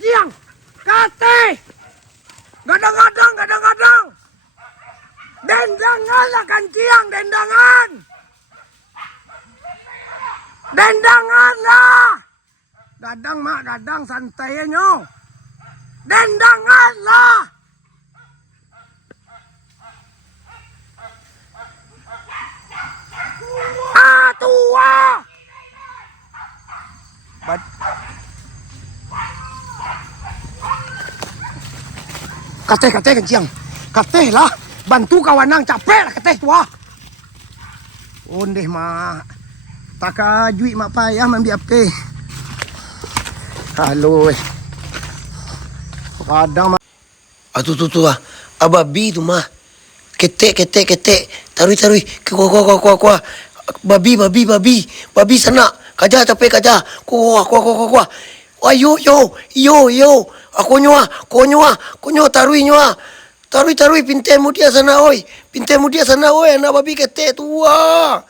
kenciang. Kate. Gadang-gadang. Dendangan lah kenciang, dendangan. Dendangan lah. Gadang mak, gadang santai nyo. Dendangan lah. Tua. Kate kenciang. Kate lah. Bantu kawanang capek lah kate tua. Ondeh mak. Tak kajui mak payah mambi ape. Halo. Kadang mak. Tu ah. Ababi tu mah. Ketek. Tarui. Kuah. Babi sana. Kaja capek kaja. Kuah. Wah yo. Aku nyoa. Tarui pintemu dia sana oi. Anak babi ketek tua.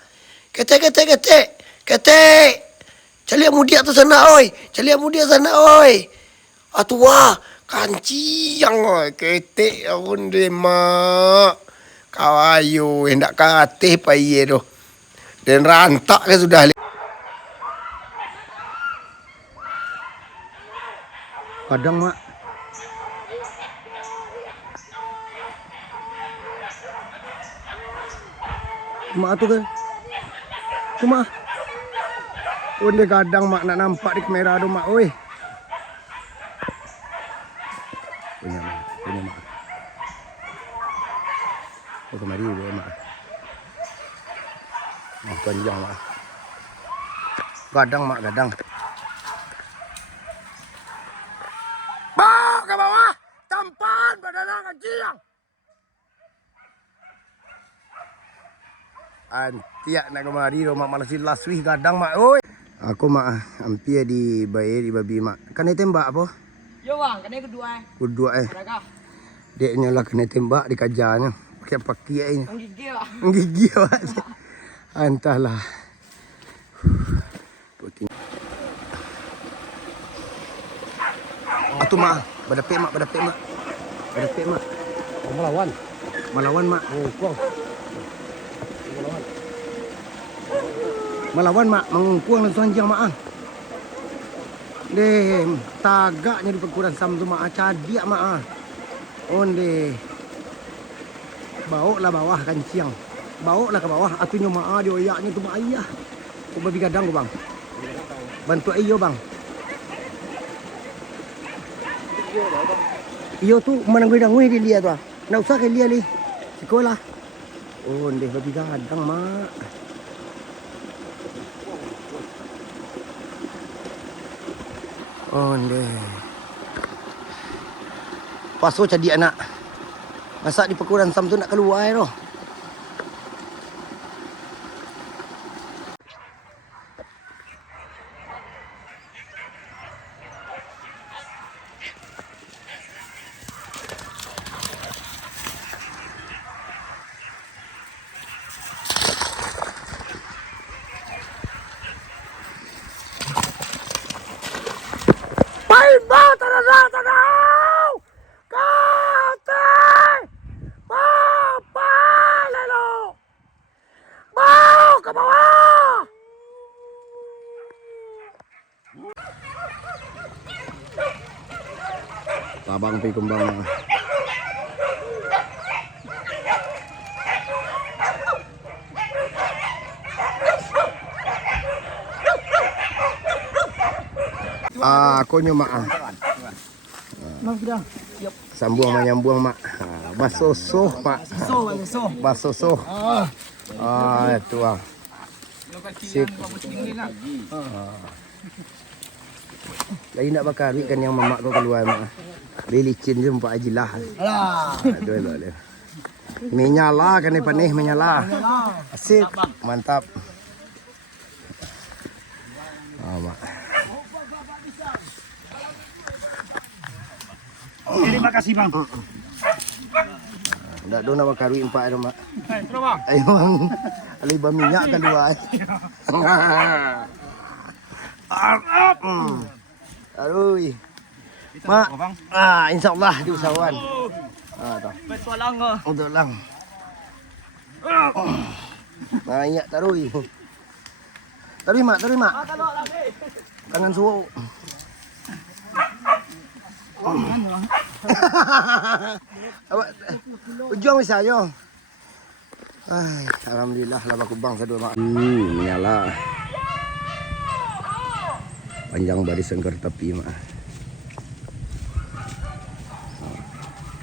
Ketek. Calia mudia tu sana oi. Atua. Kanciang oi. Ketek onde mak. Kawayo hendak kate paye doh. Dan rantak ke sudah. Kadang mak. Mak tu kan. Cuma. Onde kadang mak nak nampak di kamera tu mak oi. Punya mak. Oh, kemari dia mak. Oh, panjang mak. Gadang mak. Bawa ke bawah. Tampan badan kenciang. Antiak nak kemari mak malah silas wih gadang mak oi. Aku mak hampir di babi mak. Kan tembak apa? Yo bang, kena kedua. Adakah? Dek nyala kena tembak dikajarnya. Pakai ini. Menggigil. Entahlah. Atu mak, berdapik mak. Oh, melawan mak. Oh, kau. Melawan mak, mengkuang dan sanjang mak. Deh, tagaknya di perkuran sam tu mak, cadia mak. Onde. Bawa lah bawah kanciang. Bawa lah ke bawah. Atunya mak dia oyaknya tu mak ayah. Kau babi gadang kau bang. Bantu iyo bang. Iyo tu menangui dia tu. Nak usah ke dia ni. Sekolah. Oh, ndeh babi gadang mak. Oh, ndeh. Paso jadi anak. Masa di perkuran sam tu nak keluar tu. Painbau tanah. Kate. Papa lalu. Bau ke bawah. Tabang pergi kembang. Aku nyomak. Sambung menyambung mak. Basosoh mak. Basosoh. Itu ah. Sip. Lagi nak bakar ikan yang mamak kau keluar mak. Belicin je empat ajilah. Aduh boleh. Menyala kan ni panih menyala. Sip. Mantap. Mak. Terima kasih bang. Dak do nak bakar duit empat tu mak. Terus bang. Ayo bang. Alih minyak keluar. Aduh. Mak. Insyaallah di usahawan. Toh. Betul lang oh. Untuk lang. Banyak tarui. Tarui mak. Tangan suwo. Ujung bisa yo. Alhamdulillah laba kubang sa dua mak. Menyala. Panjang barisan kertapi mak.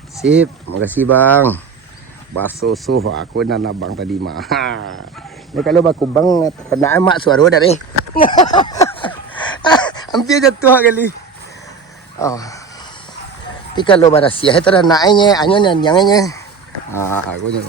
Sip, makasih bang. Baso suh aku dan abang tadi mah. Ini kalau baku bang kena mak suara dari. Hampir jatuh kali. Oh. Tapi kalau barasia itu dah naiknya, anyonya nyangnya. Aku ni.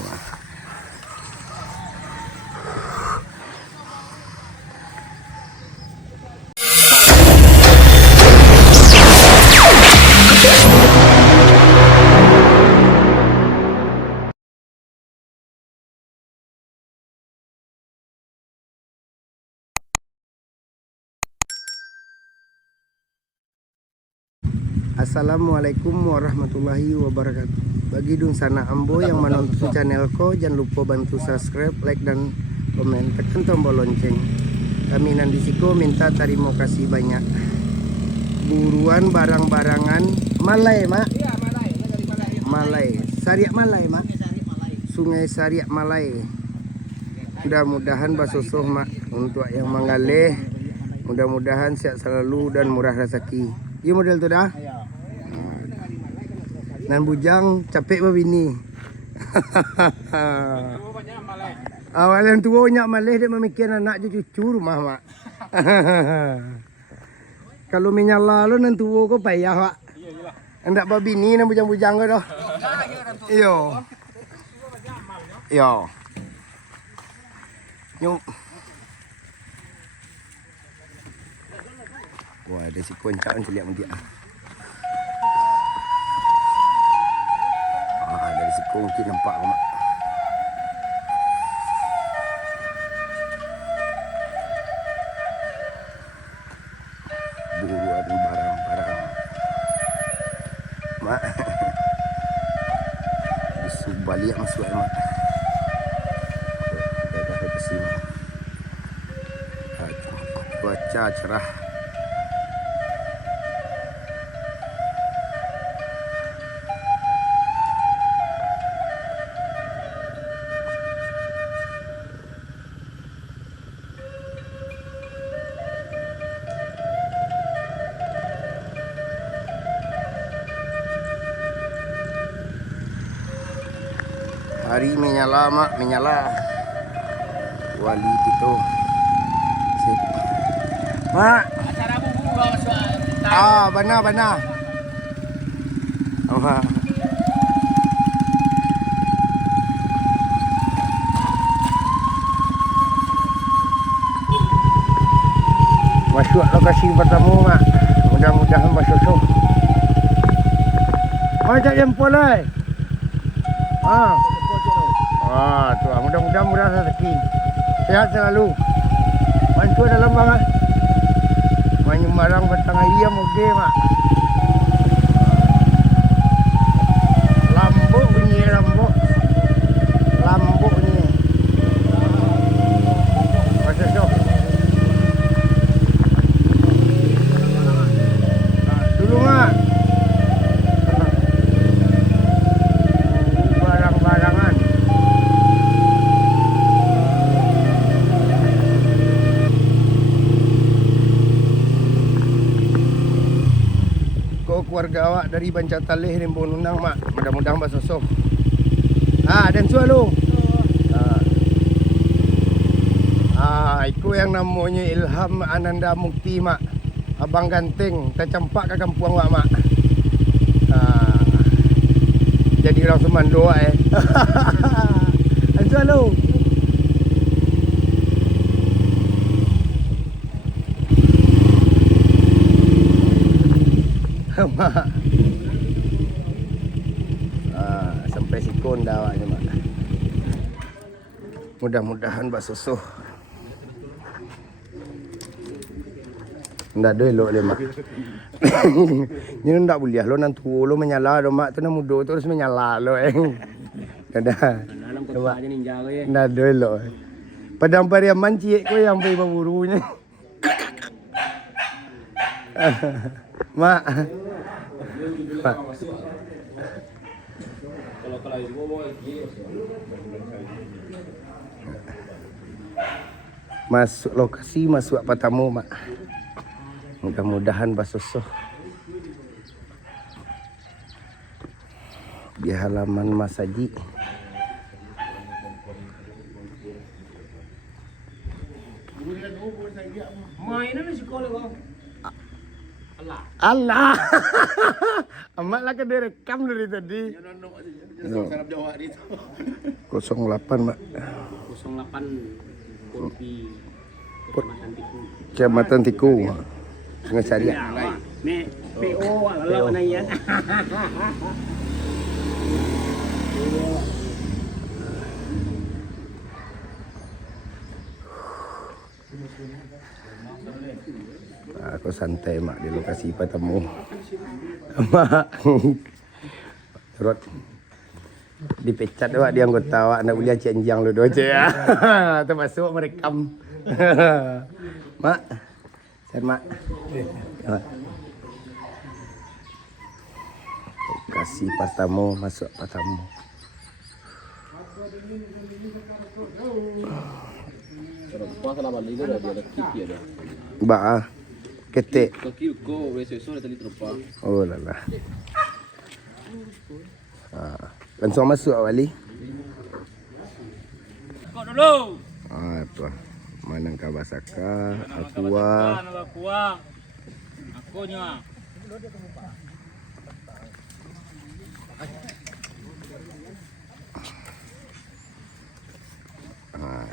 Assalamualaikum warahmatullahi wabarakatuh. Bagi dung sana ambo yang menonton channelku, jangan lupa bantu subscribe, like dan komen, tekan tombol lonceng. Kami Nandisiko minta terima kasih banyak. Buruan barang-barangan Malai mak. Iya, Malai. Dari Malai. Malai, Sariak Malai mak. Sungai Sariak Malai. Mudah-mudahan basosoh mak untuk yang mengalih. Mudah-mudahan sehat selalu dan murah rezeki. Iya model tu dah. Nan bujang capek babini. Awalan tua banyak malih dia memikir anak cucu rumah mak. Kalau menyala lo nan tua kau payah mak. Hendak babini nan bujang-bujang kau dah. Iyo. Iyo. Nyuk. Wah, ada si koncak kan lihat dia. Dari si kongki nampak kau mak. Buruan barang-barang. Mak. Isu balik masuk mak. Dah ke sini. Cuaca cerah. Hari menyala mak, menyala. Wali itu. Sip. Mak. Acara buku kau masuk. Benar. Oh. Masuk lokasi pertama mak. Mudah-mudahan masuk. Macam jempol ai. Tu mudah-mudahan murah rezeki. Sehat selalu. Bantu dalam bang ah. Banyak barang bertengah iam oke mak. Lambuk bunyi lambuk. Lambuk ni. Masuk. Dulu mak. Barang-barangan. Keluarga awak dari Bancar Talih ni Nundang mak. Mudah-mudahan basosoh. Dan sualu. Iku yang namanya Ilham Ananda Mukti mak. Abang ganteng, tercampak ke kampung awak mak. Jadi orang Semando Dan sualu. Mak. Sampai sikon dah awaknya mak. Mudah-mudahan basosoh. Ndak ada elok dia mak. Ni ndak boleh lo nan tua lo menyala lo mak tu nan muda terus menyala lo Dah. Dalam kota aja ninja ko ya. Ndak ada elok. Padang Pariaman cik ko yang pergi berburunya. Mak. Mak. Kalau ibu mau Masuk lokasi, masuk apa tamu mak. Mudah-mudahan basosoh. Di halaman Mas Haji. mainan di sekolah bang. Allah. Amat lah kan direkam dari tadi. 08 mak. 08 Kopi Kecamatan Tiku. Kecamatan Tiku. Sungai Syariah. Nih PO lawan ayan. Aku santai mak di lokasi bertemu. Mak. Terus dipecat awak dia anggota awak nak boleh cenjang lu doa je. Termasuk merekam. Mak. Sen mak. Lokasi pertama masuk pertama. Puasa lah balik dah dia ada kiki ada. Ba. Ketik. Kaki ko reseso tadi terpa. Oh lala. Langsung masuk awak wali. Kau dulu. Tu. Manangka basaka, aqua. Aku nya.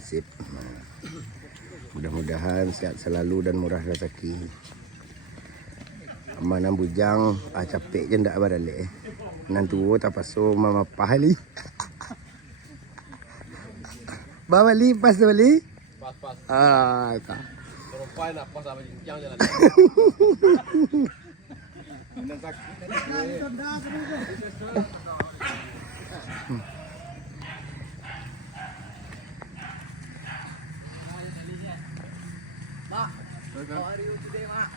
Sip. Mudah-mudahan sehat selalu dan murah rezeki. Amanah bujang, capek je ndak balik. Nantu tak paso mama pahali. Bawa li pas balik. Pas. Tak. Perempuan nak pas apa yang jalan. How are you today, Mak?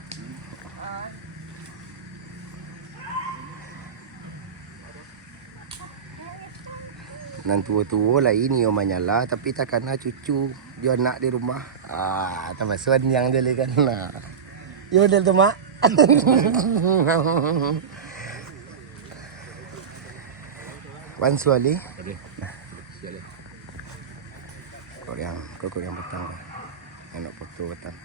Nan tua-tua lah ini omanya lah, tapi tak kena cucu dia nak di rumah. Termasuk yang dia kan lah. Ya betul tu mak. Wan suali. Kau yang petang. Anak foto petang.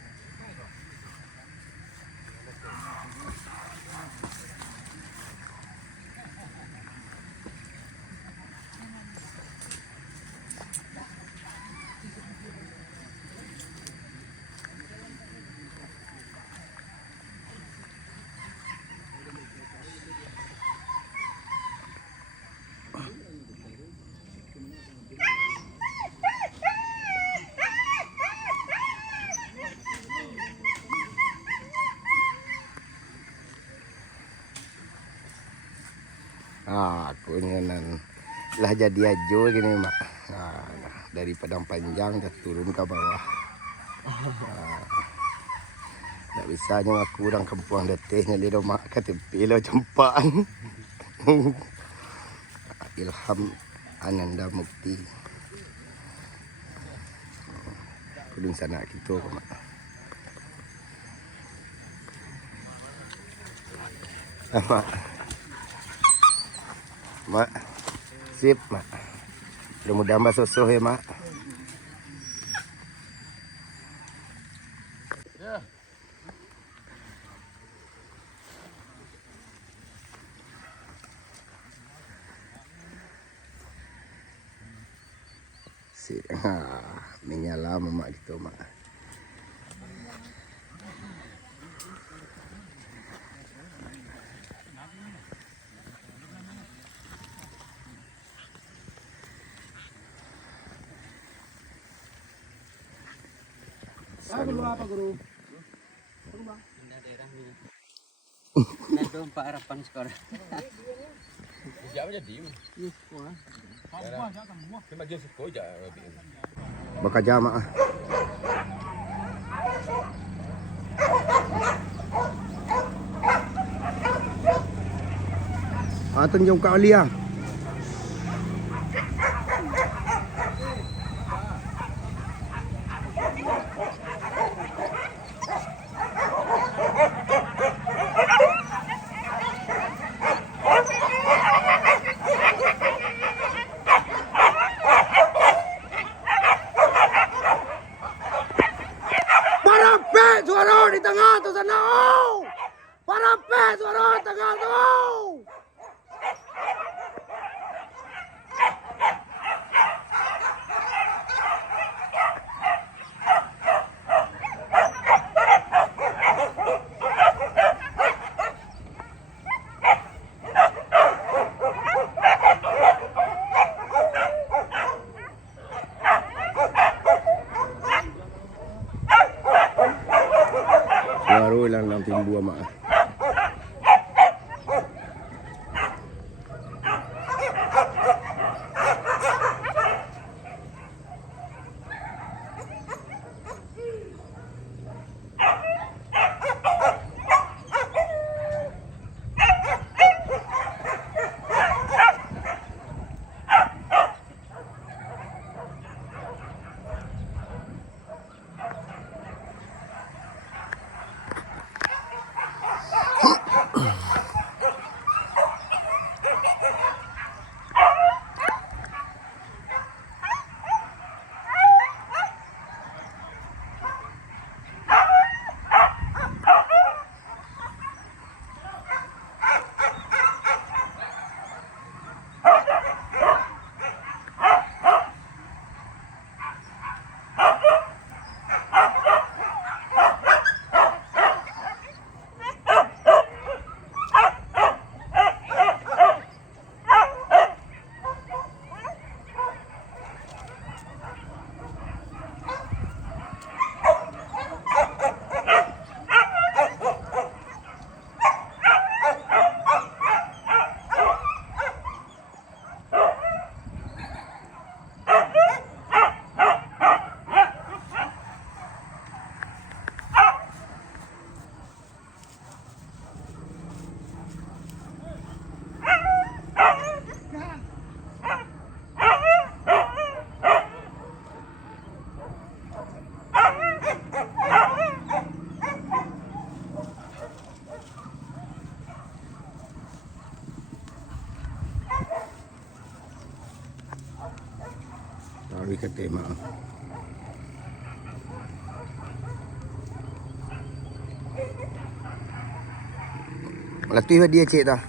Aku nan lah jadi ajo gini mak. Dari Padang Panjang dah turun ke bawah. Tak bisanya aku orang kampung Deteh nyali mak ke tepi lo jempaan. Ilham Ananda Mukti. Kudun sana gitu mak. Mak, sip mak. Mudah-mudahan basosoh ya mak. Sip. Menyala mak gitu mak. Apa guru? Nado Pak harapan skor. Siapa jadi? Cuma dia suka aja. Baka jamaah. Tunjuk Kak Alia. Parape suara di tengah tu sana. Parape suara tengah tu. Baru lang ng timbu ama. Taruh ke tema. Latih dia cik dah.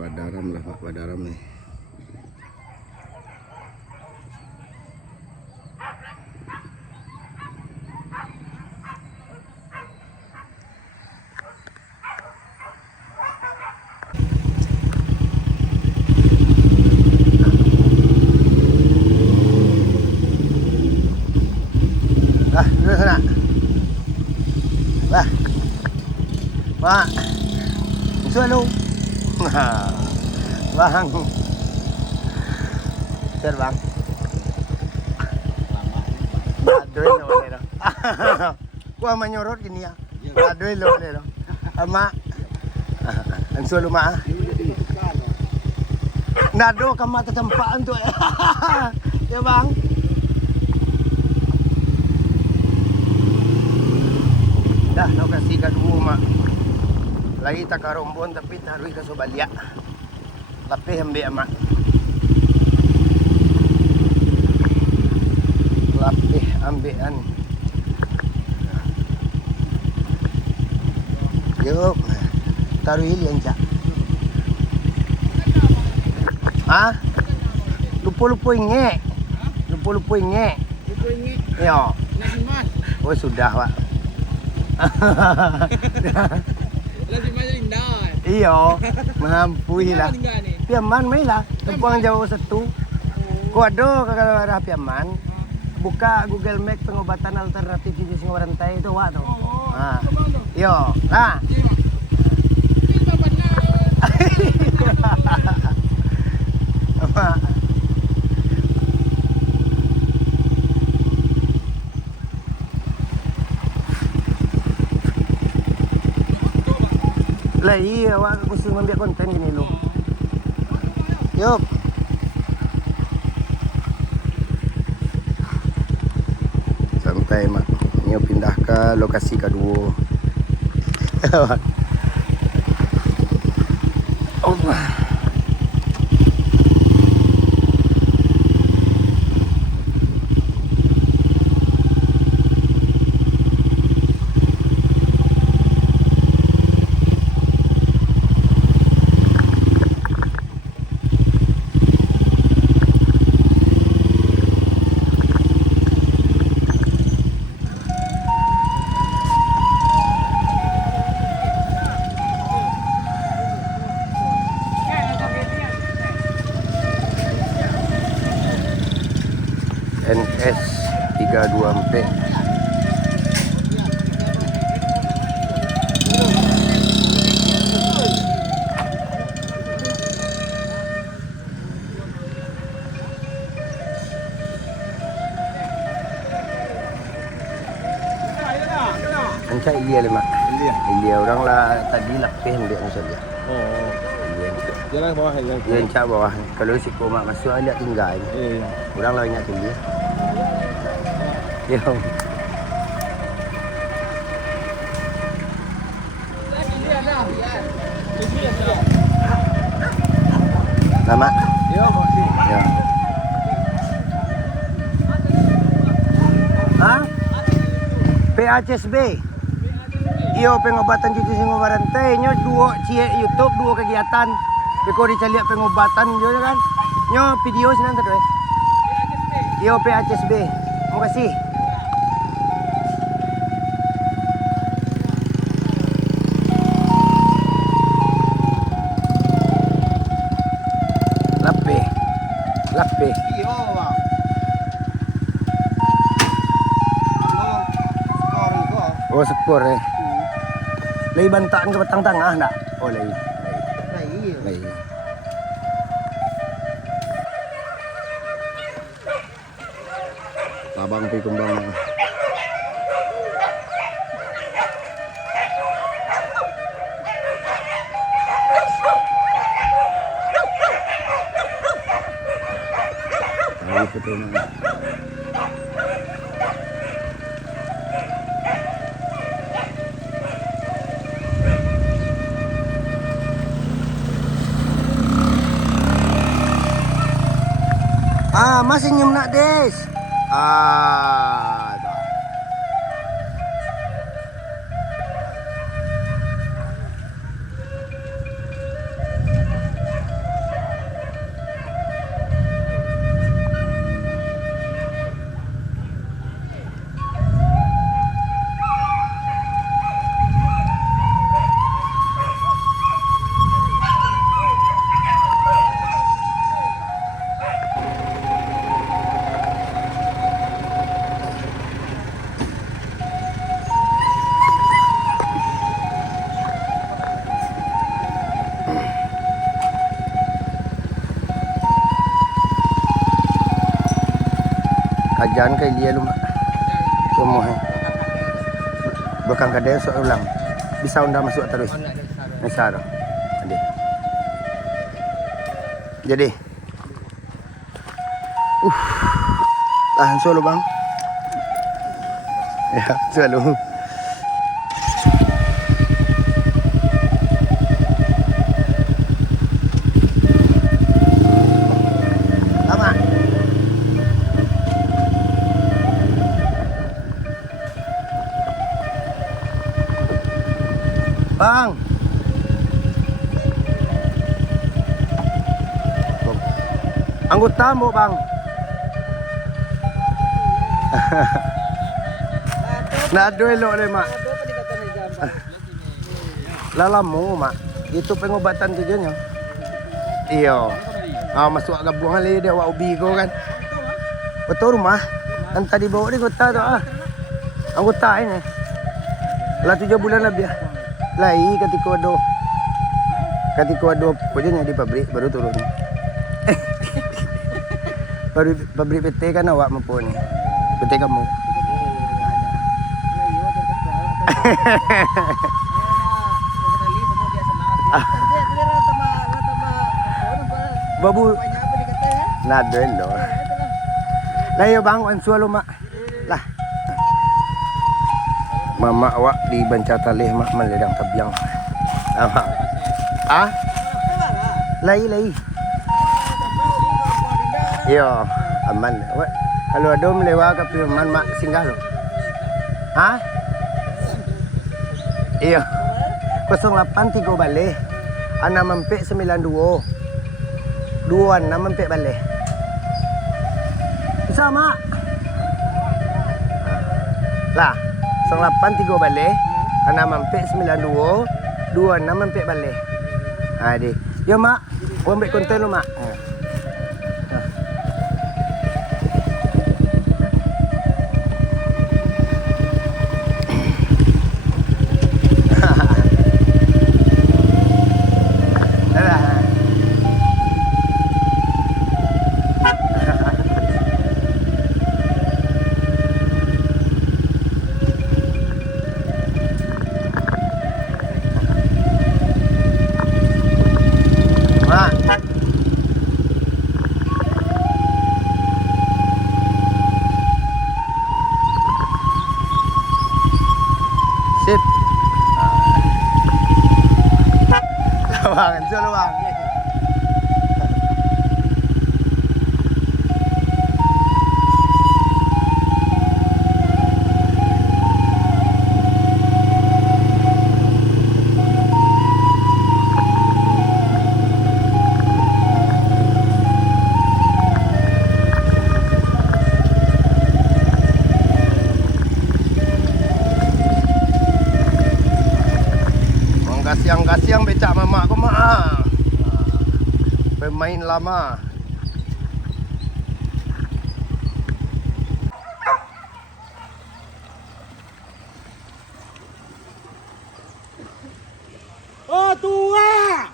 Badaram lah Pak, Badaram nih. Duduk sana. Wah. Pak. Musuh lu. Bang. Sir bang. Aduh lo boleh dah. Gua menyorot gini ya. Aduh lo boleh dah. Ama. Ansul rumah. Nado kamar tempaan tu. Ya bang. Dah lokasi kedua mak. Lagi tak karumbon tapi taruh ke sobalia. Lapih ambil amak. Lapih ambekan. Yuk. Taruh ini aja. Ah? Lupa-lupa ingat. Lupa-lupa ingat. Ya. Oh sudah, Pak. Lazim aja indah. Iya, mampu lah. Piaman mai lah, tempuang jauh satu. Kau ada kalau arah Piaman, buka Google Map pengobatan alternatif di Singowarantai itu wak tu. Ah, yo, nah. Apa? Lah iya, awak aku suruh ambil konten gini lu. Yup. Santai mak. Ini pindah ke lokasi kedua. Allah. NS 324. Ancak Ilia lima. Ilia orang lah tadi lapih dia macam dia. Oh. Jalan bawah ya. Dia ancak bawah. Kalau si koma masuk dia tinggal. Orang lah ingat tinggi. Yo. Lama. Yo, Ya. Hah? PHSB. Iyo pengobatan cuci Singowarantai nyo dua cie YouTube dua kegiatan. Beko dicaliak pengobatan yo kan. Nyo video sinan tu eh. Iyo PHSB. Terima kasih. Lapih. Lapih. Iyo, Bang. Oh sepur eh. Lagi bantakan ke petang tengah nak? Oh lagi. Lagi. Abang pergi kembang. Betul. Ah, masih senyum nak des. Ah, dah. Kajian ke dia lu mak. Semua. Bukan kadang soal ulang. Bisa undang masuk terus. Besar. Ade. Jadi. Tahan solo bang. Ya, selalu. Bang. Anggota mo, Bang. Naduelo le, Mak. Lalam mo, Mak. Itu pengobatan tu je nya. Iyo. Masuk agak buang le dia wa ubi ko kan. Betul rumah. Kan tadi bawa di kota tu Anggota ini. Lah 7 bulan lebih. Lah ketika ada punya di pabrik baru turun. Baru pabrik PT kan awak mampu ni. PT kamu. Babu na delo. Lah yo bang ansualo mak. Lah. Mama awak di banca talih mak meledang tabiang. Apa? Ah? Lai. Yo, aman. Kalau ada melewa ke firman mak singgah lo. Hah? Iya. 083 balik. Ana mempek 92. 26 mempek balik. Bisa mak? Lah, 083 balik. Ana mempek 92. 26 mempek balik. Adi. Yo mak, gua ambil konten lo mak. Sip. Lawangan siya luwang. Kasiang becak mama aku mak. Pemain lama. Oh tua.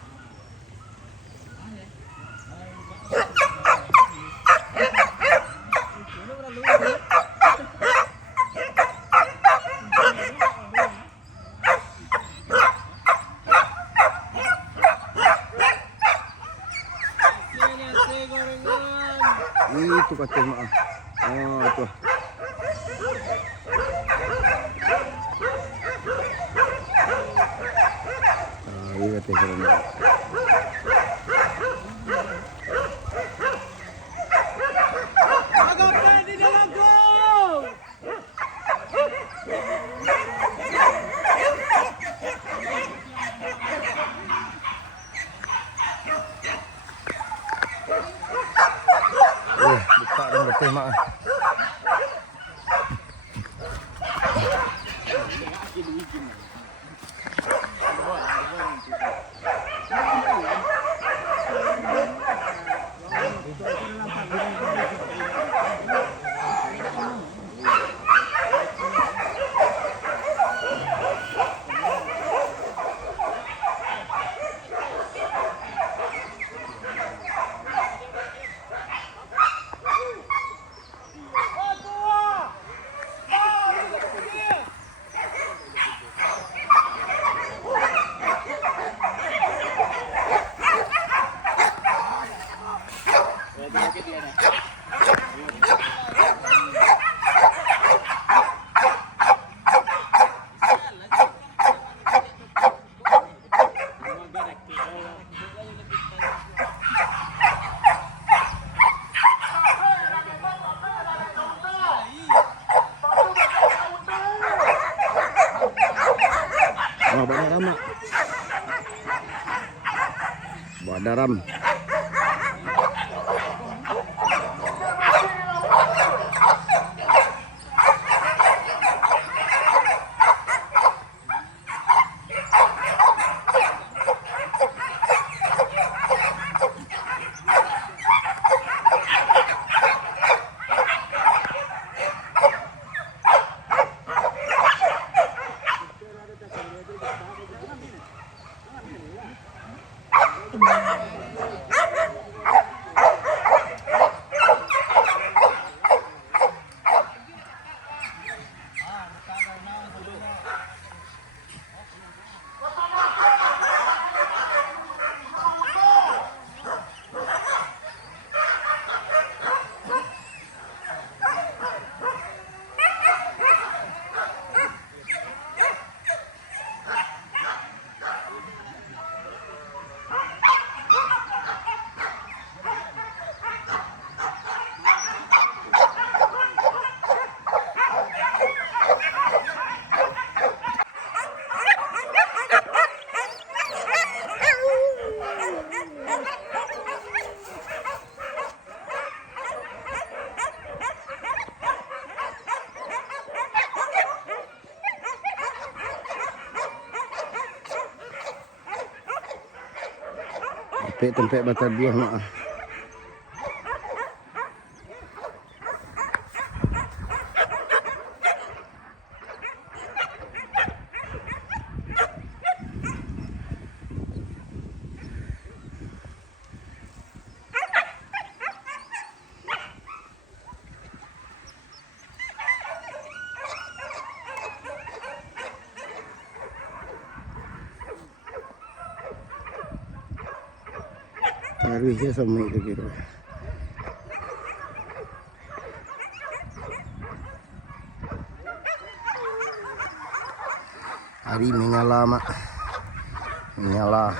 Itu kata mak. Oh tuh. Ini kata mak. Agak di dalam gol. Buka dan betul mak. Bawa daram mak. Bawa daram. Tempat batal buah mak. Taruh je sama itu gitu. Hari menyala mak. Menyala.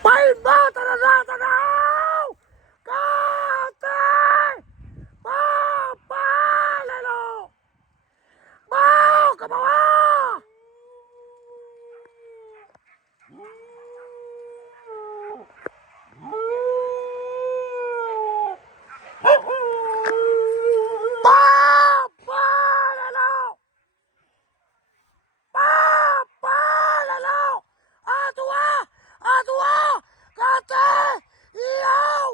Pain ba tanah kate papa lelo mau ke bawah papa lelo atua kate iau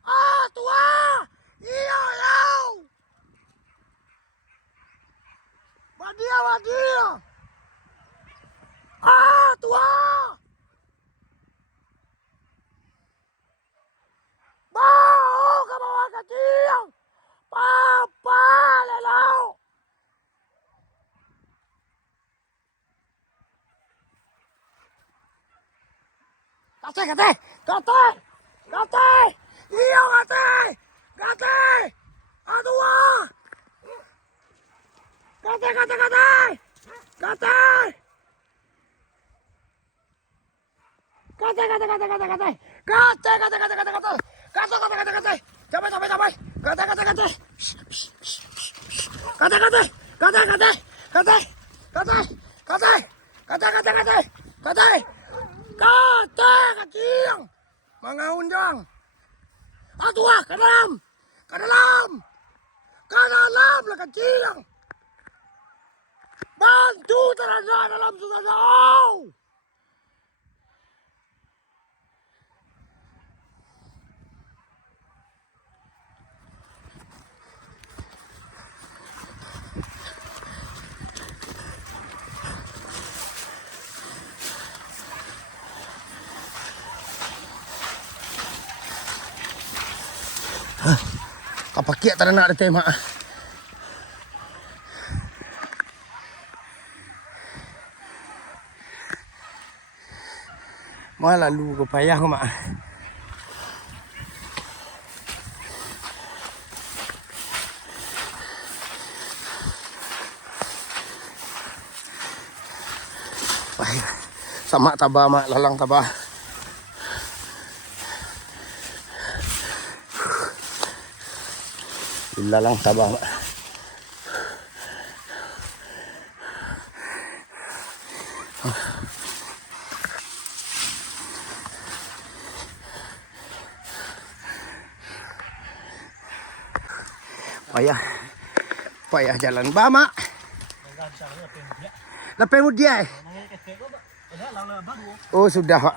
atua iau wadia atua mau ke bawah kecil papa lelau kate iyo kate atua kecil mengaundang atua ke dalam lah kecil bantu terasa dalam susah jauh. Apa kia tak nak ada tema. Malah lalu ke payah mak. Sama tabah mak lalang tabah. Lalang tabah mak. Payah jalan bama. Lepas dia. Oh sudah pak.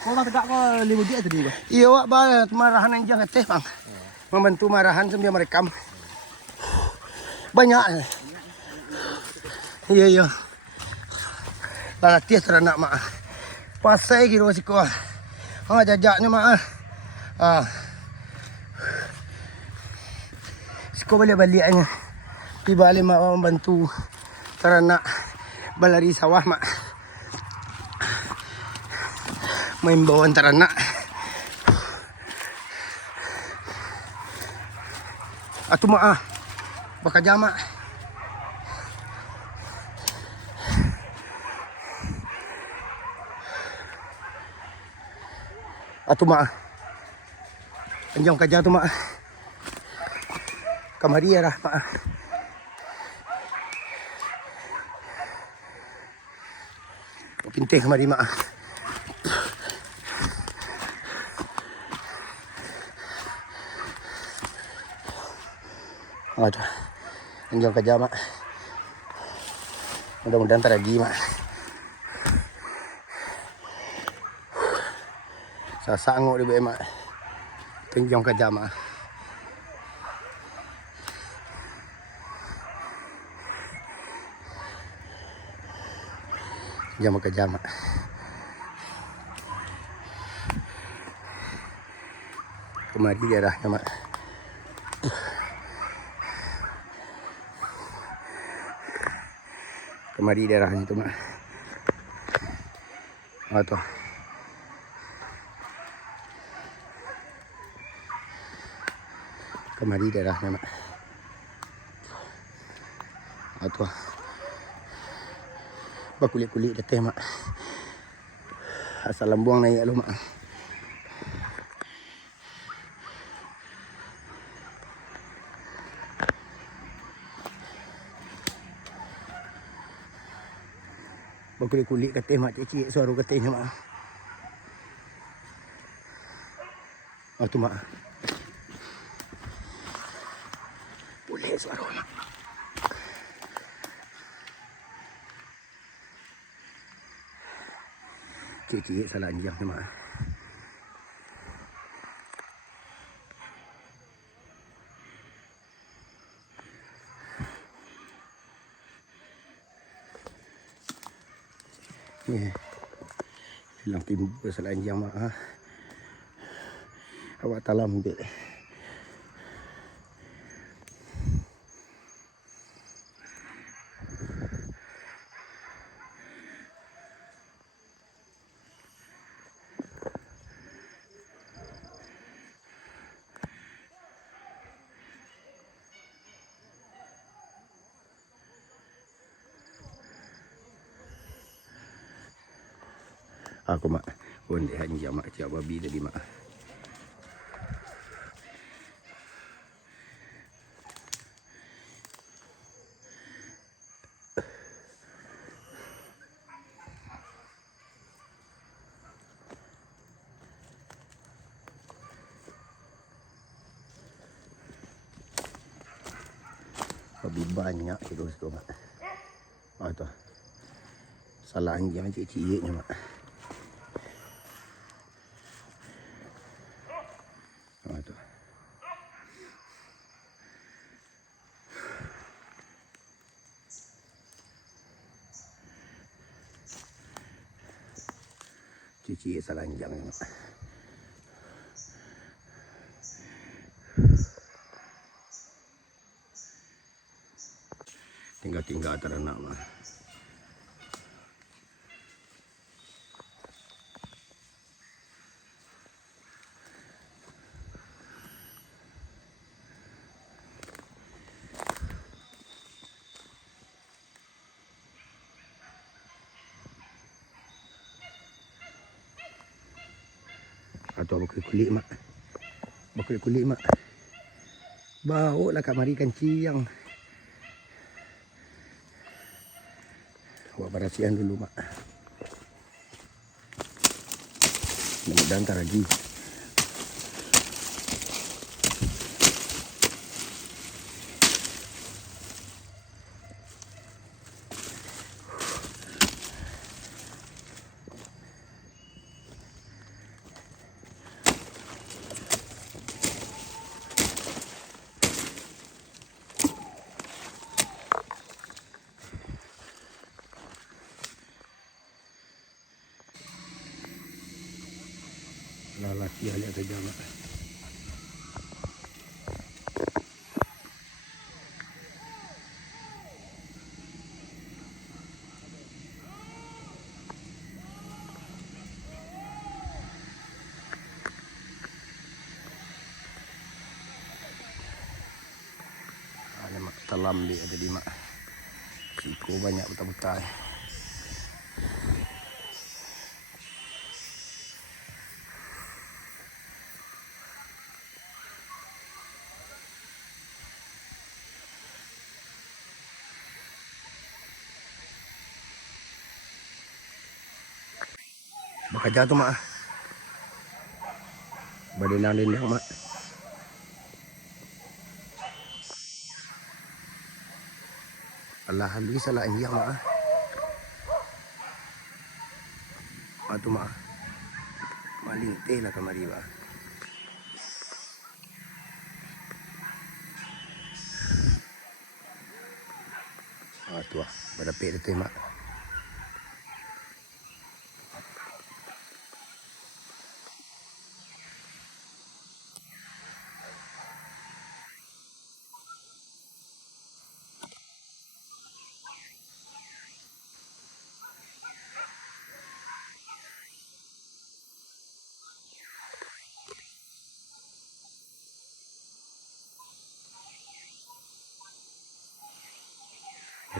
Kau tegak ke 5 dia tadi bang? Iya wak bal marahan aja ngeteh bang. Membantu marahan sambil merekam. Banyak. Iya iya. Latih teranak mak. Pasai gitu siko. Jajaknya mak. Siko balik-baliknya. Pi balik mak membantu teranak balari sawah mak. Main bawaan teranak. Atu mak bekerja mak. Atu mak. Panjang kerja tu mak. Kamari ya dah mak. Pintih kamari mak. Aduh. Panjang kerja mak. Mudah-mudahan tak lagi mak. Sanggup dia buat mak. Panjang kerja mak. Jam kerja mak. Kemari daerahnya mak. Kemari daerahnya tu mak. Tuh. Kemari daerahnya mak. Tuh. Kulit-kulit deteh mak. Asal lembuang naik lu mak. Kulit-kulit ketih mak cik-cik suara ketihnya mak. Tu mak. Boleh suara mak. Cik-cik salah anjang ni mak. Ni. Hilang timbul salah anjang mak. Awak talam ambil. Aku mak. Boleh anjang mak cak babi tadi mak. Lebih banyak situ mak. Tu. Salah anjang cik-ciknya mak. Tu. Cik-cik salah anjang mak. Tinggal-tinggal teranak mak. Atau bakul kulit mak. Bakul kulit mak. Bau lah kat mari kancing. Buat berasihan dulu mak. Mudah-mudahan ntar lagi. Lelaki hanya saja mak. Ada mak talambi ada di mak. Siko banyak betul-betul. Bekerja tu mak. Berdendang-dendang mak. Alah habis salah injak mak. Tu mak. Maling teh lah kemari mak. Tu ah, berdapik tu mak.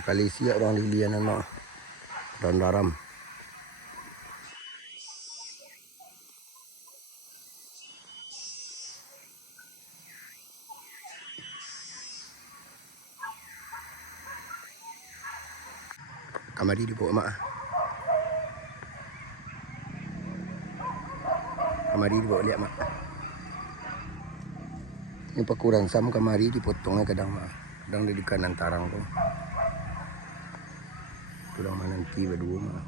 Kali siap orang lilian mak. Daun daram. Kamari di bawah mak. Kamari di bawah lihat mak. Ini pakuran sam kamari dipotongnya kadang mak. Kadang di kanan tarang tu. Tulang mana nanti berdua mak.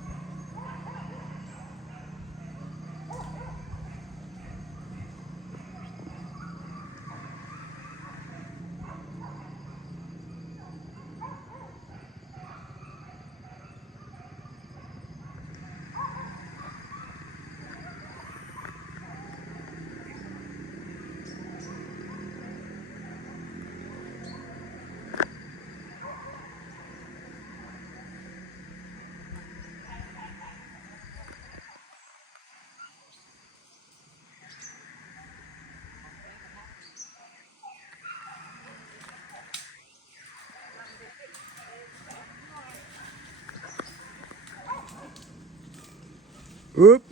Up.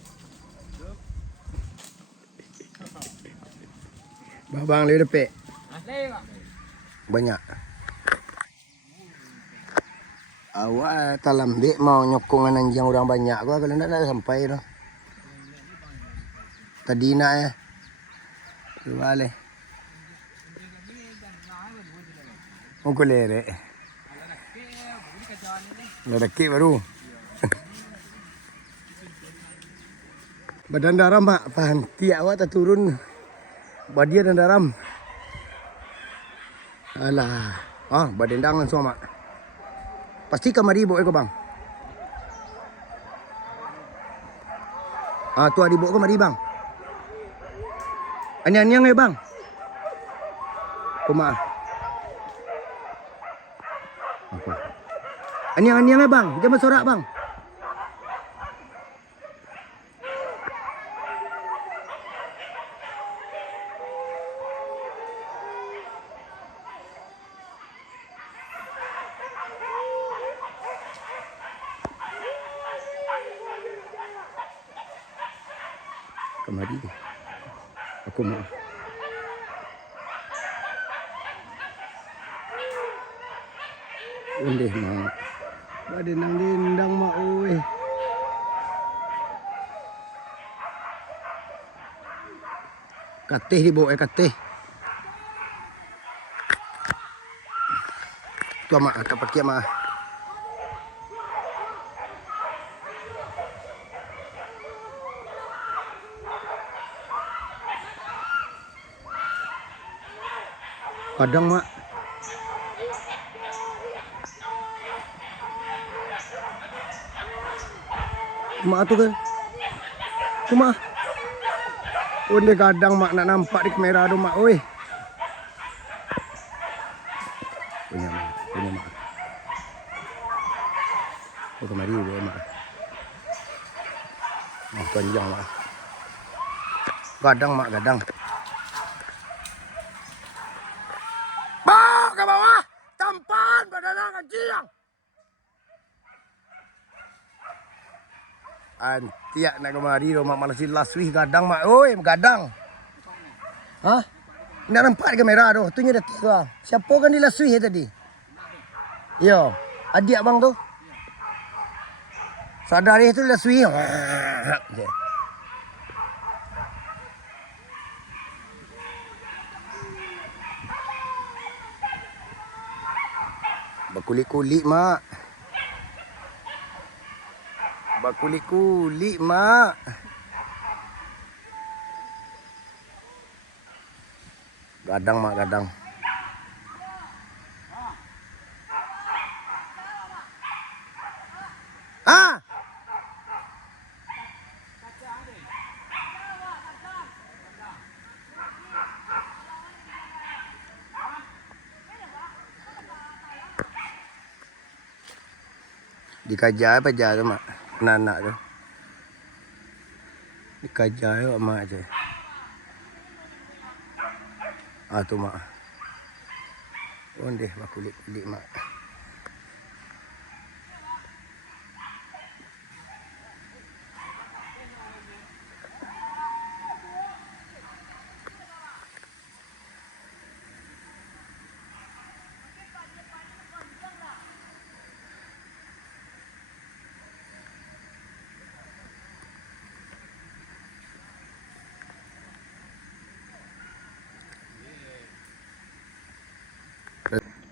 Babang le depek. Banyak. Awak talam dek mau nyokong anjing orang banyak gua kalau nak sampai tu. Tadi nak tu balik. Mungkin lere. Lelaki baru. Badan daram mak, panti awak tak turun. Badia dan daram. Alah. Berdendang langsung mak. Pasti kamari bawa ke bang. Tu ada bawa kamari bang. Anyang-anyang bang. Mak. Apa? Anyang-anyang bang, jangan sorak bang. Kamari. Aku mau. Undeh mak. Ada nang dindang mak oi. Kateh dibawa kateh. Tu mak tak pakai mak. Kadang mak. Mak tu ke? Tu mak. Unde kadang mak nak nampak di kamera tu mak oi. Punya mak. Oh kemari dia mak. Oh panjang mak. Kadang mak kadang. Bawa ke bawah. Tampan badan kecil. Antiak nak kemari mak malah silas wih kadang mak. Oi kadang. Hah? Nak nampak di kamera tu. Tu nya detik tu. Siapa kan dilasui tadi? Yo, adik abang tu. Sadari tu dilasui. Berkulit-kulit mak. Berkulit-kulit mak. Gadang mak gadang. Ah. Dikajar apa jar tu mak? Anak-anak tu. Dikajar tu mak je. Ah tu mak. Ondeh kulit-kulit mak.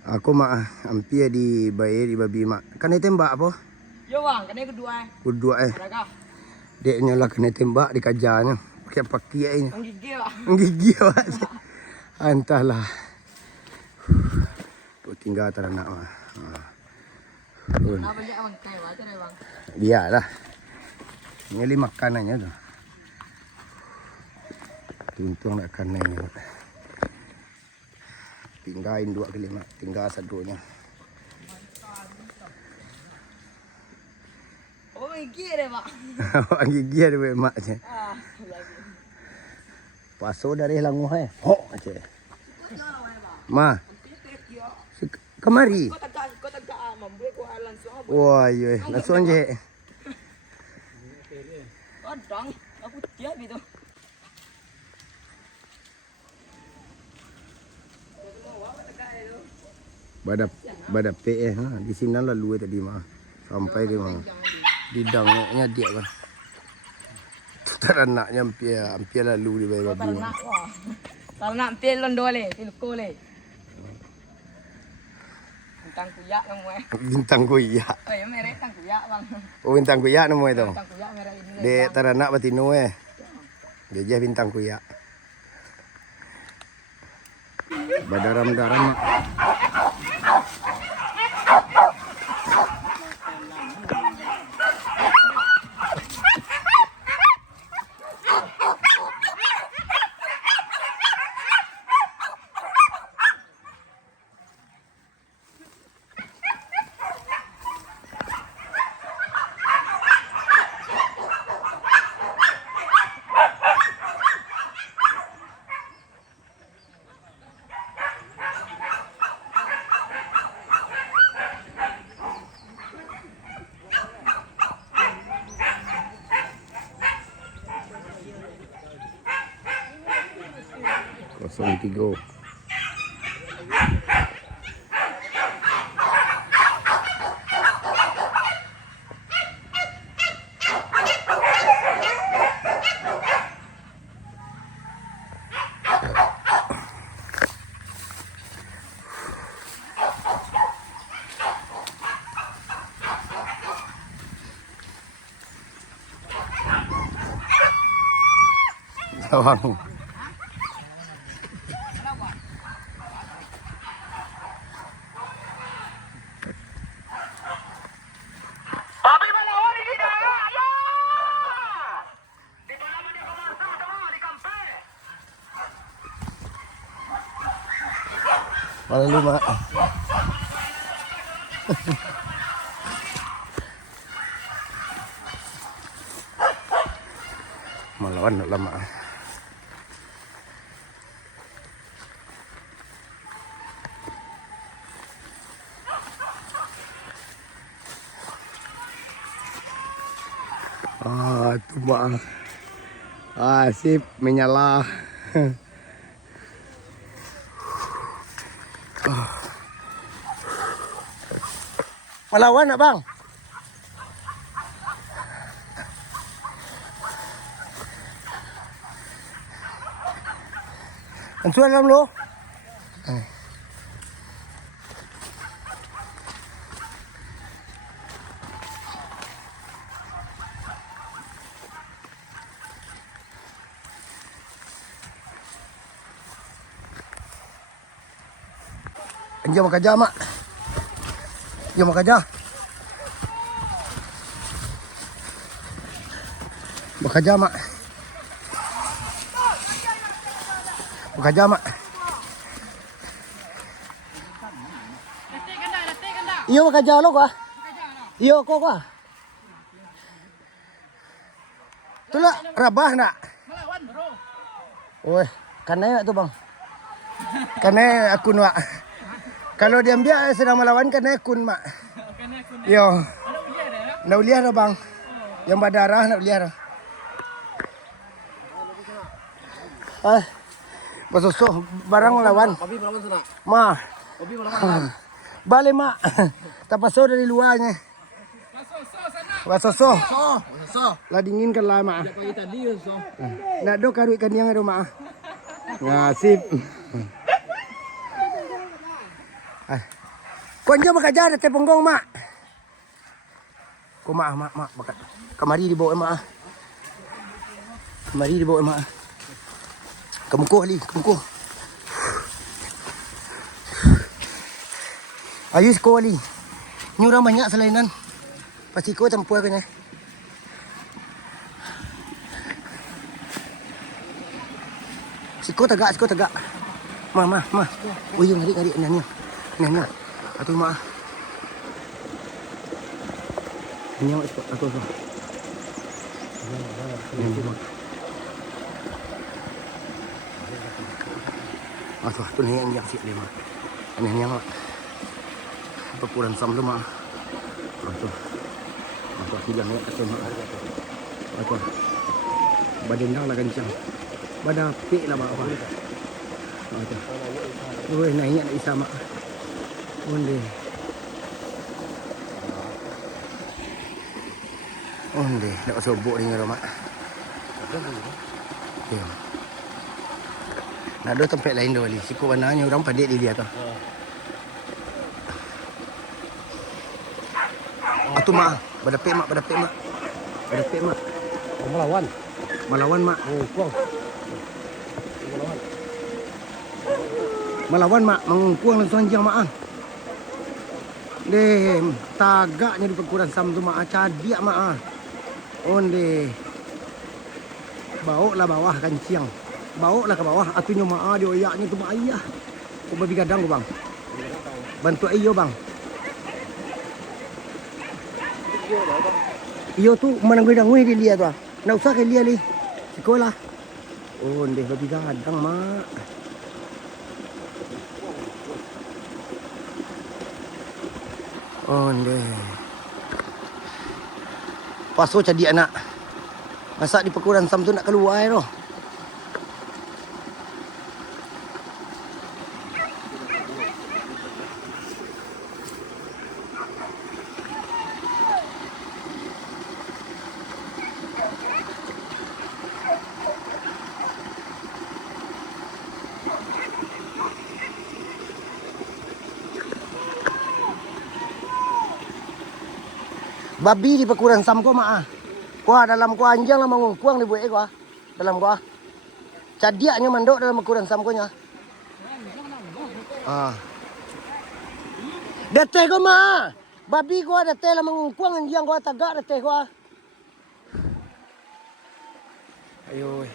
Aku mak hampir dibayar di babi mak. Kan dia tembak apa? Yo bang, kena kedua. Kedua Berapa? Deknya lah kena tembak dikajarnya. Pakai pakai Ang gigi bang. Gigi awak. Entahlah. Tu tinggal teranak mak. Kenapa banyak bang? Kayak macam ni bang. Biarlah. Ini makanannya tu. Tuntung nak kanannya. Tinggalin 2 kali mak. Tinggal sadunya. Oh gigi deh bang. Orang gigi ada mak je. Paso dari languh Ho je. Ma. Kemari. Kau tak mampu kau langsung. Wah, ye, langsung je. Kadang aku tiap itu. Badap pe ha. Di sini lalu tadi mah. Sampai dia mah. Di dangnya dia kan. Teranaknya hampir lalu di bawah babi mah. Kalau nak pelon dole, pilko le. Bintang kuyak kamu Bintang kuyak. Oh ya merek bintang kuyak bang. Oh bintang kuyak nama itu. Bintang kuyak merek ini. De teranak batino Dia bintang kuyak. Badaram-daram mak. 03. Tawang. Mana lima? Melawan lama. Itu mah. Sip menyala. Melawan nak bang? Antuan dalam lo? Anjir makan mak. Dia makan aja. Makan aja mak. Makan aja mak. Iyo makan aja lo kah? Iyo kok kah? Itulah rabah nak. Woi, karena tu bang. Karena aku nak. Kalau dia sedang melawan kena akun mak. Yo. Nak uliah dah bang. Yang berdarah nak uliah dah. Bersusuh barang melawan. Papi melawan sana. Ma. Papi melawan. Balik mak. Tak pasau dari luarnya. Bersusuh. Lah dinginkan lah mak. Pagi tadi so. Nak dok karuikan yang ada mak. Ngasip. Kau aja makan aja ada tepunggung mak. Kau mak makan. Kemari dibawa mak. Kemari dibawa mak. Kemukuh Ali, kemukuh. Ayo kau Ali. Ni orang banyak selainan. Pasti kau campur kan ya. Siko tegak. Ma. Oh iya ngari nanya. Atuh mak. Ini yang atuh. Ini mak. Atuh ni yang siap dia mak. Ini yang mak. Perpuluhan sam tu mak. Atuh hilang ya atuh mak. Atuh. Badan dah lah kencang. Badan pek lah mak. Atuh. Oi naiknya nak isa mak. Onde, nak sobok ni mak. Ya. Nak ada tempat lain dah wali. Siku warnanya orang padik dia tu. Atu mak, berdapik mak. Melawan mak. Oh, kau. Melawan mak, mengungkuang langsung anjing mak. Deh, tagaknya di perkuran sam tu mak, cadia mak. Onde. Bawa lah bawah kanciang. Bawa lah ke bawah, atunya mak dia oyaknya tu mak ayah. Kau babi gadang bang. Bantu ayo bang. Iyo tu mana gue dangui di dia tu. Nak usah ke dia li. Sekolah. Onde babi gadang mak. Onde. Paso jadi anak. Masa di perkuran sam tu nak keluar tu. Babi di pakuran sam ko mak ah. Kuah dalam kuah anjang lah mengungkuang di buat kuah. Dalam kuah. Cadiaknya mandok dalam pakuran sam ko nya. Ah. Dateh ko mak. Babi kuah dateh lah mengungkuang anjang kuah tagak dateh kuah. Ayo.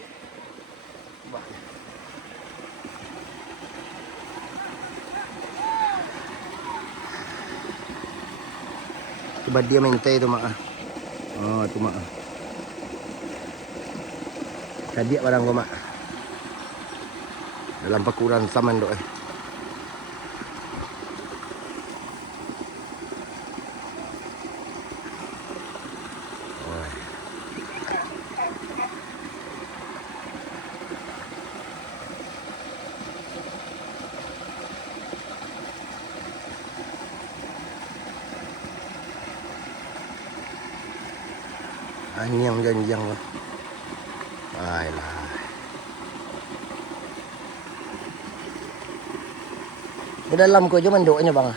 Coba dia minta itu mak. Oh itu mak. Tadi barang gua mak. Dalam pakuran saman dok. Anyang janjang lah. Ayolah. Di dalam ko cuma mandoknya bang.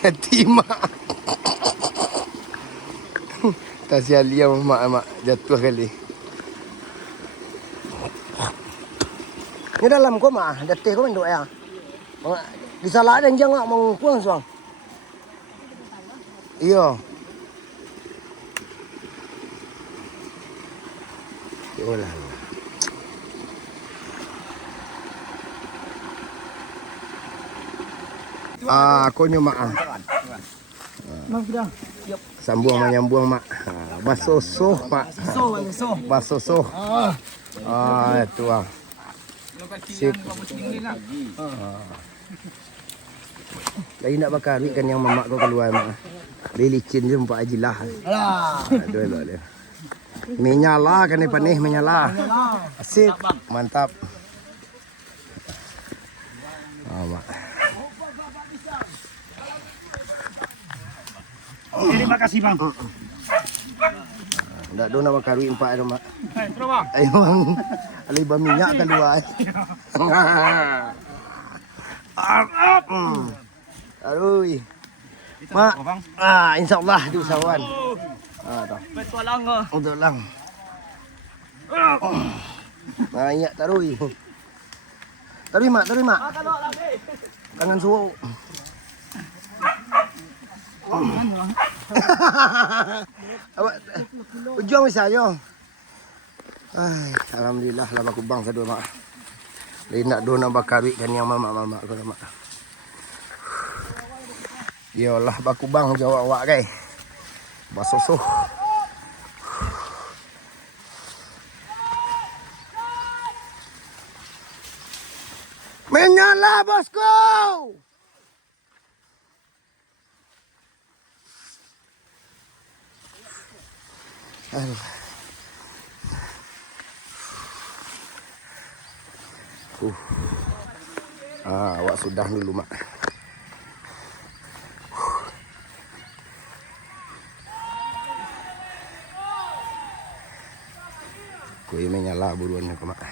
Jadi mak. Tasya liam mak jatuh kali. Ni dalam ko mak, dateh ko mandok ya. Di salah dan jangan mau kuang suang. Iya. Yolah. Aku mak. Maaf dah. Sambung menyambung mak. Basosoh mak. Basosoh. Itu ah. Sip. Lagi nak bakar ikan yang mamak kau keluar mak. Dia licin je empat aji lah. Aduh elok dia. Menyala kan ni panih menyala. Sip. Mantap. Mak. Terima kasih bang. Ndak do nak bakar empat tu mak. Ayo alih minyak keluar. Aduh. Mak. Insya-Allah di usahawan. Dah. Betul lang. Untuk lang. Banyak tarui. Tarui mak. Kangen suhu. Ujung saya. Alhamdulillah lah aku bang satu mak. Lain nak dona bakar ikan yang mama aku mak. Yalah baku bang jawab awak guys. Basosoh. Menyala bosku. Aduh. Awak sudah dulu mak. Kuih menyala buruannya ke mak.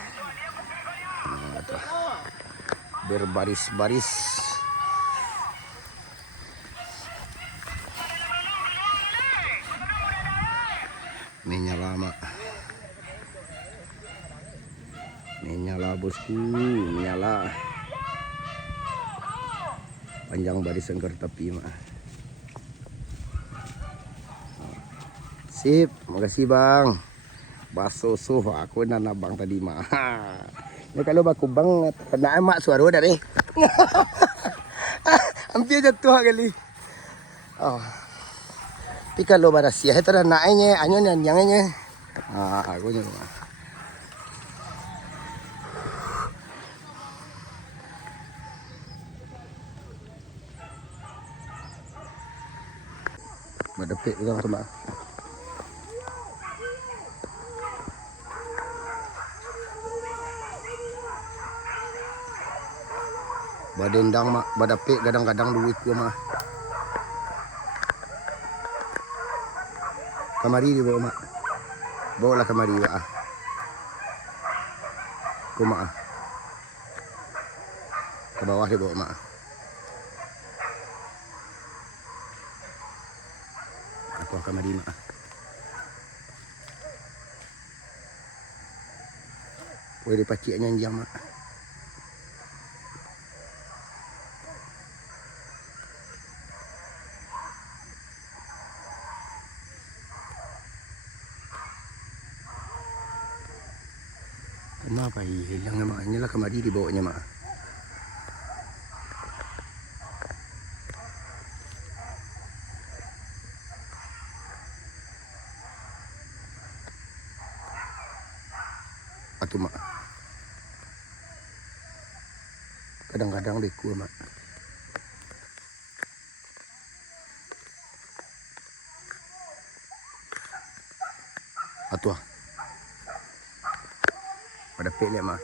Berbaris-baris. Menyala mak. Menyala bosku, menyala. Panjang barisan kertapi mak. Sip, makasih bang. Basosoh aku dan abang tadi mak. Ya kalau baku bang kena mak suara dari. Hampir jatuh kali. Tapi kalau barasia itu dah naiknya, anyonya nyangnya. Aku nyoba. Berdepik juga mak. Badendang mak, badapik kadang-kadang duit gua mah. Kamari dibawa mak. Bawa lah kamari mak ah. Ku mak ah. Ke bawah dibawa mak ah. Aku kamari mak ah. Boleh dipacik nyanjang mak. Kenapa hilang mak? Inilah kamari dibawanya mak. Atu mak. Kadang-kadang deku mak. Atu ah. Pada pek lihat mak.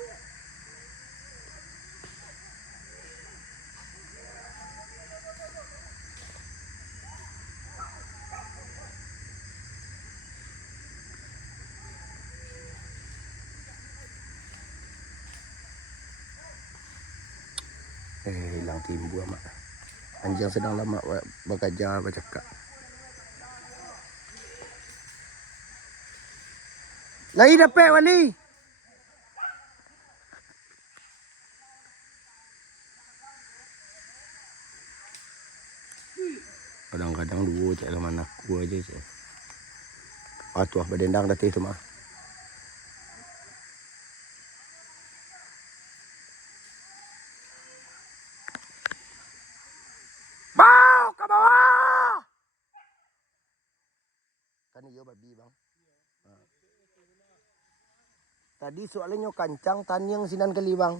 Hilang timbu mak. Anjing sedang lama bekerja bercakap. Lagi dapat wali. Kadang-kadang dua cak lah mana aku aja cak. Tuah berdendang datang tu mah. Bau ke bawah. Kan iyo babi bang. Tadi soalnya kancang tani yang sinan kali bang.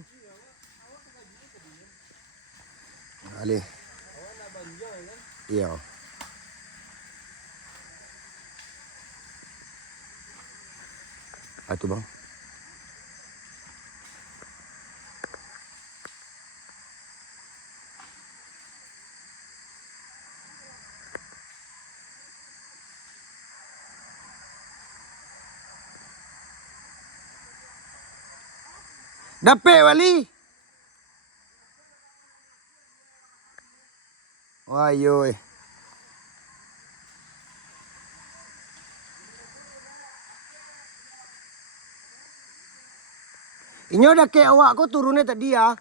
Alih. Iya. Atu bang. Dapat wali. Wah yo. Inyo dah ke awak ko turunnya tadi ya.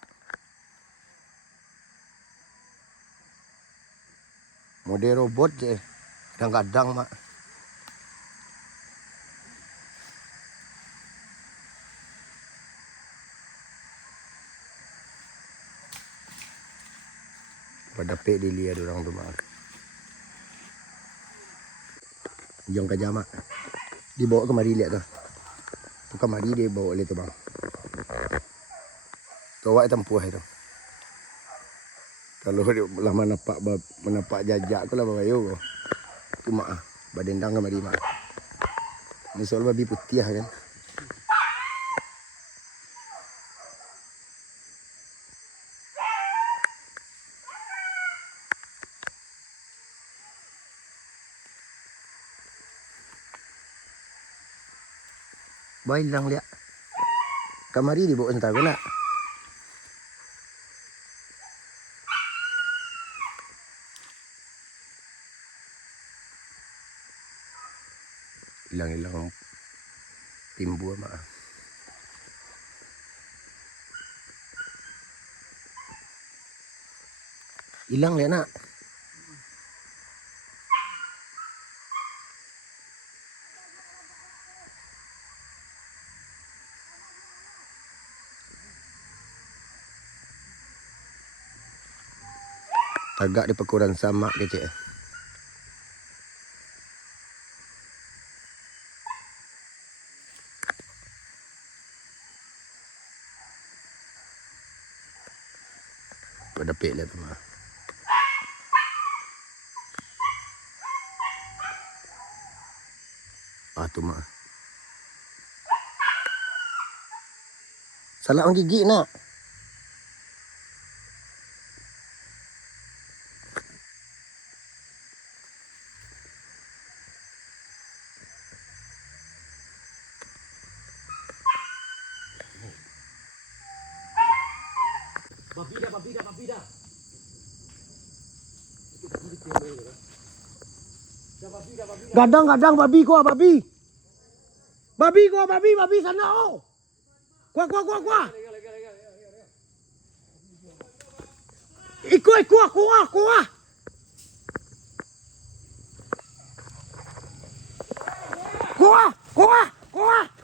Mode robot je. Kadang-kadang mak. Pada pek dilihat orang tu mak. Jom ke jamak. Dibawa kemari lihat tu. Tu kemari dia bawa oleh tu bang. Tu awak tempuh itu. Kalau dia lama menapak jajak tu lah bayu. Tu mak ah. Badendang kemari mak. Ni soal babi putih kan. Bailang lihat. Kamari dibawa sentar nak. Hilang-hilang timbu mak. Hilang lihat nak. Tagak di pekuran sama kecik. Pada pek lah tu mah. Tu mah. Salah orang gigit nak. Gadang babi kuah babi. Babi kuah babi sana oh. Kuah.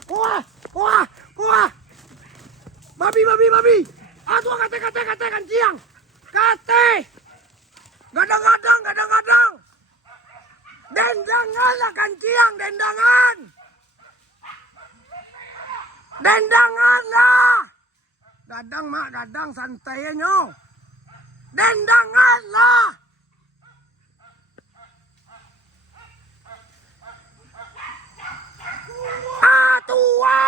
Kuah. Kuah. Babi. Aduh kate kanciang. Kate. Gadang. Dendangan lah kanciang, dendangan lah. Gadang santai nyo. Dendangan lah. Tua.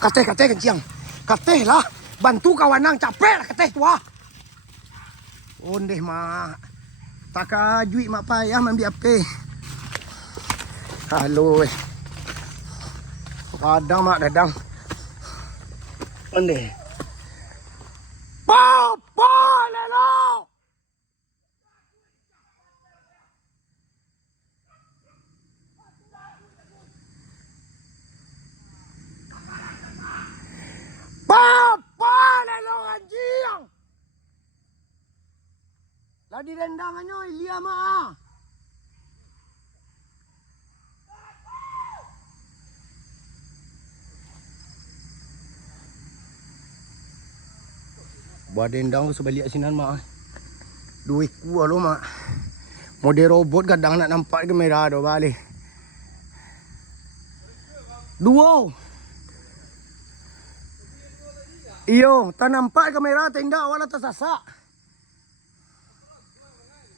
Kate kenciang. Kate lah. Bantu kawanang capek lah kate tua. Ondeh mak. Tak kajui mak payah mandi ape. Halo Kadang mak dadang. Ondeh. Papa lelo. Papa lelo anjing. Lah di rendangannya Ilia mah. Buat dendang sebalik sinan mak. Duit kuah lo mak. Model robot kadang nak nampak kamera do balik. Duo. Iyo, tak nampak kamera tenda awal atas sasak.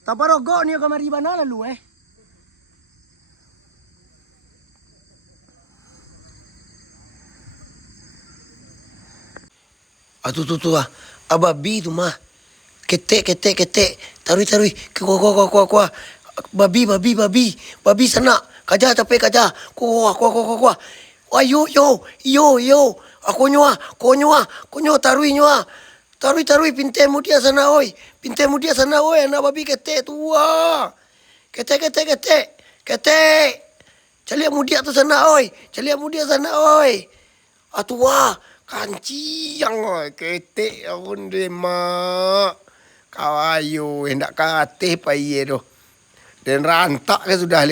Tak parogok ni kamari mana lalu Tu babi tu mah. Ketek. Tarui. Kuah. Babi sana. Kaja capek kaja. Kuah. Ayo. Aku nyua. Tarui pintemu dia sana oi. Anak babi ketek tua. Ketek. Caliak mudia tu sana oi. Tua. Kanciang oi. Ketek aku de mak. Kawayu hendak kateh paye doh. Dan rantak ke sudah